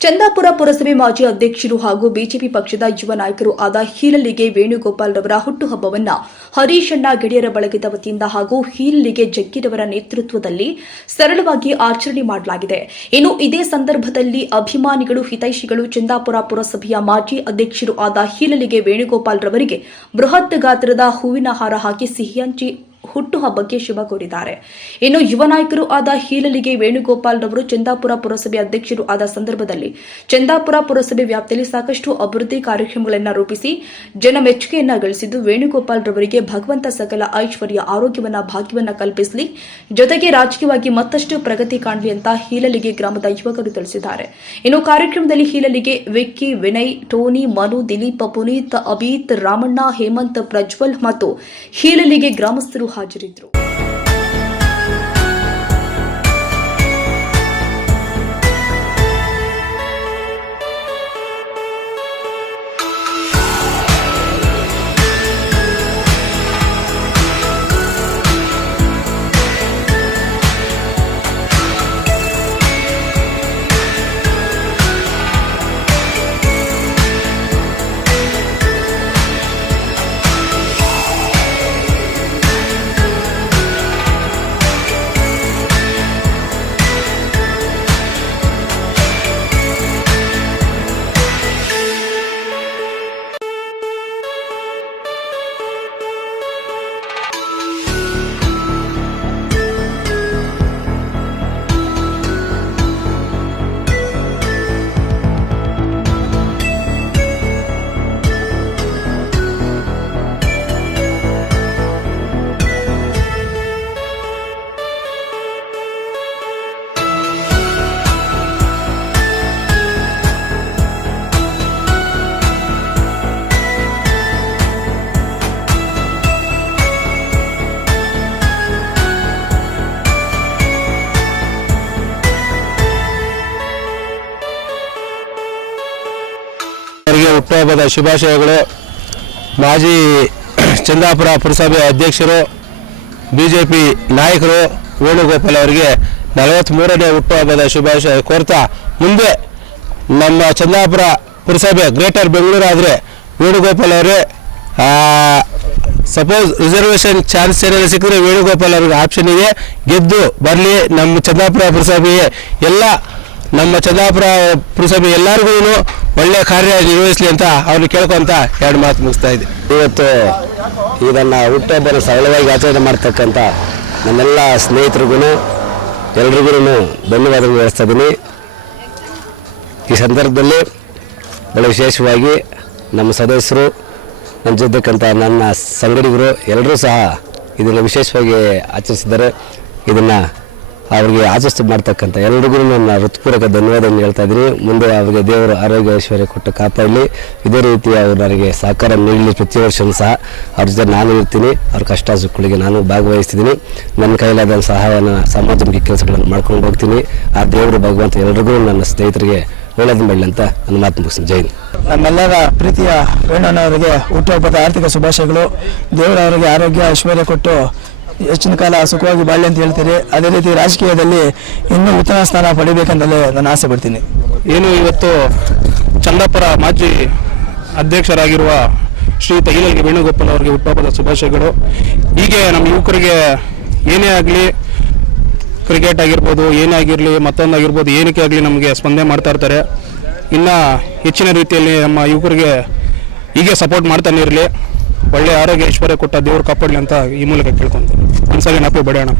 ಚಂದಾಪುರ ಪುರಸಭೆ ಮಾಜಿ ಅಧ್ಯಕ್ಷರು ಹಾಗೂ ಬಿಜೆಪಿ ಪಕ್ಷದ ಯುವ ನಾಯಕರು ಆದ ಹೀಲಲ್ಲಿಗೆ ವೇಣುಗೋಪಾಲ್ ರವರ ಹುಟ್ಟುಹಬ್ಬವನ್ನು ಹರೀಶಣ್ಣ ಗೆಳೆಯರ ಬಳಗದ ವತಿಯಿಂದ ಹಾಗೂ ಹೀಲಲ್ಲಿಗೆ ಜಗ್ಗಿರವರ ನೇತೃತ್ವದಲ್ಲಿ ಸರಳವಾಗಿ ಆಚರಣೆ ಮಾಡಲಾಗಿದೆ. ಇನ್ನು ಇದೇ ಸಂದರ್ಭದಲ್ಲಿ ಅಭಿಮಾನಿಗಳು, ಹಿತೈಷಿಗಳು ಚಂದಾಪುರ ಪುರಸಭೆಯ ಮಾಜಿ ಅಧ್ಯಕ್ಷರು ಆದ ಹೀಲಲ್ಲಿಗೆ ವೇಣುಗೋಪಾಲ್ ರವರಿಗೆ ಬೃಹತ್ ಗಾತ್ರದ ಹೂವಿನ ಹಾರ ಹಾಕಿ ಸಿಹಿ ಹಂಚಿ ಹುಟ್ಟುಹಬ್ಬಕ್ಕೆ ಶುಭ ಕೋರಿದ್ದಾರೆ. ಇನ್ನು ಯುವ ನಾಯಕರು ಆದ ಹೀಲಲ್ಲಿಗೆ ವೇಣುಗೋಪಾಲ್ ರವರು ಚಂದಾಪುರ ಪುರಸಭೆ ಅಧ್ಯಕ್ಷರು ಆದ ಸಂದರ್ಭದಲ್ಲಿ ಚಂದಾಪುರ ಪುರಸಭೆ ವ್ಯಾಪ್ತಿಯಲ್ಲಿ ಸಾಕಷ್ಟು ಅಭಿವೃದ್ಧಿ ಕಾರ್ಯಕ್ರಮಗಳನ್ನು ರೂಪಿಸಿ ಜನ ಮೆಚ್ಚುಗೆಯನ್ನ ಗಳಿಸಿದ್ದು, ವೇಣುಗೋಪಾಲ್ ರವರಿಗೆ ಭಗವಂತ ಸಕಲ ಐಶ್ವರ್ಯ, ಆರೋಗ್ಯವನ್ನ, ಭಾಗ್ಯವನ್ನ ಕಲ್ಪಿಸಲಿ, ಜೊತೆಗೆ ರಾಜಕೀಯವಾಗಿ ಮತ್ತಷ್ಟು ಪ್ರಗತಿ ಕಾಣಲಿ ಅಂತ ಹೀಲಲ್ಲಿಗೆ ಗ್ರಾಮದ ಯುವಕರು ತಿಳಿಸಿದ್ದಾರೆ. ಇನ್ನು ಕಾರ್ಯಕ್ರಮದಲ್ಲಿ ಹೀಲಲ್ಲಿಗೆ ವಿಕ್ಕಿ, ವಿನಯ್, ಟೋನಿ, ಮನು, ದಿಲೀಪ್, ಪುನೀತ್, ಅಬೀತ್, ರಾಮಣ್ಣ, ಹೇಮಂತ್, ಪ್ರಜ್ವಲ್ ಮತ್ತು ಹೀಲಲ್ಲಿಗೆ ಗ್ರಾಮಸ್ಥರು ಹಾಜರಿದ್ದರು. ಹುಟ್ಟುಹಬ್ಬದ ಶುಭಾಶಯಗಳು. ಮಾಜಿ ಚಂದಾಪುರ ಪುರಸಭೆ ಅಧ್ಯಕ್ಷರು, ಬಿಜೆಪಿ ನಾಯಕರು ವೇಣುಗೋಪಾಲ್ ಅವರಿಗೆ 43ನೇ ಹುಟ್ಟುಹಬ್ಬದ ಶುಭಾಶಯ ಕೋರ್ತಾ, ಮುಂದೆ ನಮ್ಮ ಚಂದಾಪುರ ಪುರಸಭೆ ಗ್ರೇಟರ್ ಬೆಂಗಳೂರು ಆದರೆ ವೇಣುಗೋಪಾಲ್ ಅವರೇ, ಸಪೋಸ್ ರಿಸರ್ವೇಷನ್ ಚಾನ್ಸ್ ಏನಾದರೂ ಸಿಕ್ಕಿದ್ರೆ ವೇಣುಗೋಪಾಲ್ ಅವ್ರಿಗೆ ಆಪ್ಷನ್ ಇದೆ, ಗೆದ್ದು ಬರಲಿ. ನಮ್ಮ ಚಂದಾಪುರ ಪುರಸಭೆಗೆ ಎಲ್ಲ ನಮ್ಮ ಚಂದಾಪುರ ಪುರಸಭೆ ಎಲ್ಲರಿಗೂ ಒಳ್ಳೆ ಕಾರ್ಯ ನಿರ್ವಹಿಸಲಿ ಅಂತ ಅವ್ರನ್ನ ಕೇಳ್ಕೊಂತ ಎರಡು ಮಾತು ಮುಗಿಸ್ತಾ ಇದ್ದೆ. ಇವತ್ತು ಇದನ್ನು ಹುಟ್ಟುಹಬ್ಬನ ಸರಳವಾಗಿ ಆಚರಣೆ ಮಾಡ್ತಕ್ಕಂಥ ನನ್ನೆಲ್ಲ ಸ್ನೇಹಿತರಿಗೂ ಎಲ್ರಿಗೂ ಧನ್ಯವಾದಗಳು ಹೇಳ್ತಾ ಇದ್ದೀನಿ. ಈ ಸಂದರ್ಭದಲ್ಲಿ ಬಹಳ ವಿಶೇಷವಾಗಿ ನಮ್ಮ ಸದಸ್ಯರು, ನನ್ನ ಜೊತೆಕ್ಕಂಥ ನನ್ನ ಸಂಗಡಿಗರು ಎಲ್ಲರೂ ಸಹ ಇದನ್ನು ವಿಶೇಷವಾಗಿ ಆಚರಿಸಿದ್ದಾರೆ. ಇದನ್ನು ಅವರಿಗೆ ಆಚರಿಸಿ ಮಾಡ್ತಕ್ಕಂಥ ಎಲ್ರಿಗೂ ನನ್ನ ಹೃತ್ಪೂರ್ವಕ ಧನ್ಯವಾದವನ್ನು ಹೇಳ್ತಾ ಇದ್ದೀನಿ. ಮುಂದೆ ಅವರಿಗೆ ದೇವರು ಆರೋಗ್ಯ ಐಶ್ವರ್ಯ ಕೊಟ್ಟು ಕಾಪಾಡಲಿ. ಇದೇ ರೀತಿ ಅವರು ನನಗೆ ಸಹಕಾರ ನೀಡಲಿ. ಪ್ರತಿ ವರ್ಷವೂ ಸಹ ಅವ್ರ ಜೊತೆ ನಾನು ಇರ್ತೀನಿ. ಅವ್ರ ಕಷ್ಟ ಸುಖಗಳಿಗೆ ನಾನು ಭಾಗವಹಿಸ್ತಿದ್ದೀನಿ. ನನ್ನ ಕೈಲಾದ ಸಹಾಯನ ಸಮಾಜಮುಖಿ ಕೆಲಸಗಳನ್ನು ಮಾಡ್ಕೊಂಡು ಹೋಗ್ತೀನಿ. ಆ ದೇವರು ಭಗವಂತ ಎಲ್ರಿಗೂ ನನ್ನ ಸ್ನೇಹಿತರಿಗೆ ಒಳ್ಳೆಯದು ಮಾಡಲಿ ಅಂತ ನನ್ನ ಮಾತು ಮುಗಿಸ್ತೀನಿ. ಜೈ ಹಿಂದ್. ನಮ್ಮೆಲ್ಲರ ಪ್ರೀತಿಯ ವೇಣಣ್ಣವರಿಗೆ ಹುಟ್ಟುಹಬ್ಬದ ಆರ್ಥಿಕ ಶುಭಾಶಯಗಳು. ದೇವರವರಿಗೆ ಆರೋಗ್ಯ ಐಶ್ವರ್ಯ ಕೊಟ್ಟು ಹೆಚ್ಚಿನ ಕಾಲ ಸುಖವಾಗಿ ಬಾಳ್ಲಿ ಅಂತ ಹೇಳ್ತೀರಿ. ಅದೇ ರೀತಿ ರಾಜಕೀಯದಲ್ಲಿ ಇನ್ನೂ ಉತ್ತಮ ಸ್ಥಾನ ಪಡಿಬೇಕಂತಲೇ ನಾನು ಆಸೆ ಪಡ್ತೀನಿ. ಏನು ಇವತ್ತು ಚಂದಾಪುರ ಮಾಜಿ ಅಧ್ಯಕ್ಷರಾಗಿರುವ ಶ್ರೀಯುತ ಹೀಲಲ್ಲಿಗೆ ವೇಣುಗೋಪಾಲ್ ಅವರಿಗೆ ಹುಟ್ಟುಹಬ್ಬದ ಶುಭಾಶಯಗಳು. ಹೀಗೆ ನಮ್ಮ ಯುವಕರಿಗೆ ಏನೇ ಆಗಲಿ, ಕ್ರಿಕೆಟ್ ಆಗಿರ್ಬೋದು, ಏನೇ ಆಗಿರಲಿ, ಮತ್ತೊಂದಾಗಿರ್ಬೋದು, ಏನಕ್ಕೆ ಆಗಲಿ ನಮಗೆ ಸ್ಪಂದನೆ ಮಾಡ್ತಾ ಇರ್ತಾರೆ. ಇನ್ನು ಹೆಚ್ಚಿನ ರೀತಿಯಲ್ಲಿ ನಮ್ಮ ಯುವಕರಿಗೆ ಹೀಗೆ ಸಪೋರ್ಟ್ ಮಾಡ್ತಾನೆ ಇರಲಿ. ಒಳ್ಳೆಯ ಆರೋಗ್ಯ ಐಶ್ವರ್ಯ ಕೊಟ್ಟ ದೇವರು ಕಾಪಾಡಲಿ ಅಂತ ಈ ಮೂಲಕ ಕೇಳ್ಕೊಂತೀನಿ. ಒಂದ್ಸಲ ನಾಪಿ ಬಡಿಯೋಣ.